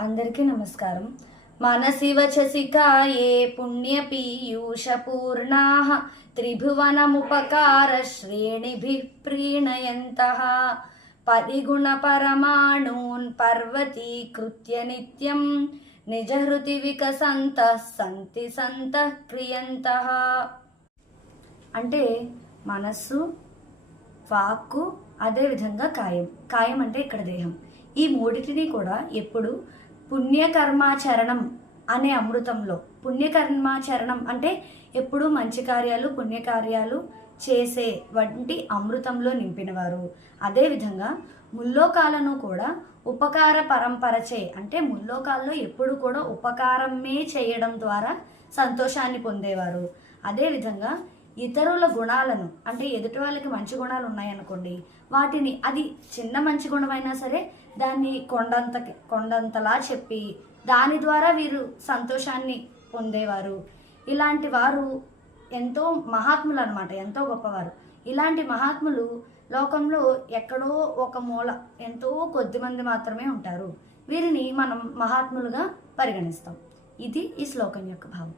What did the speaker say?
అందరికీ నమస్కారం. మనసి వచసి కాయే పుణ్యపీయూషపూర్ణా త్రిభువనముపకార శ్రేణిభి ప్రీణయంత పరిగుణ పరమాణూన్ పర్వతీకృత్య నిత్యం నిజహృతి వికసంత సంతి సంత క్రియంత. అంటే మనస్సు వాక్కు అదేవిధంగా కాయం కాయం. అంటే ఇక్కడ దేహం. ఈ మూడిటిని కూడా ఎప్పుడు పుణ్యకర్మాచరణం అనే అమృతంలో. పుణ్యకర్మాచరణం అంటే ఎప్పుడూ మంచి కార్యాలు పుణ్యకార్యాలు చేసే వంటి అమృతంలో నింపినవారు. అదేవిధంగా ముల్లోకాలను కూడా ఉపకార పరంపరచే అంటే ముల్లోకాల్లో ఎప్పుడు కూడా ఉపకారమే చేయడం ద్వారా సంతోషాన్ని పొందేవారు. అదేవిధంగా ఇతరుల గుణాలను అంటే ఎదుటి వాళ్ళకి మంచి గుణాలు ఉన్నాయనుకోండి వాటిని అది చిన్న మంచి గుణమైనా సరే దాన్ని కొండంత కొండంతలా చెప్పి దాని ద్వారా వీరు సంతోషాన్ని పొందేవారు. ఇలాంటి వారు ఎంతో మహాత్ములు అనమాట ఎంతో గొప్పవారు. ఇలాంటి మహాత్ములు లోకంలో ఎక్కడో ఒక మూల ఎంతో కొద్ది మంది మాత్రమే ఉంటారు. వీరిని మనం మహాత్ములుగా పరిగణిస్తాం. ఇది ఈ శ్లోకం యొక్క భావం.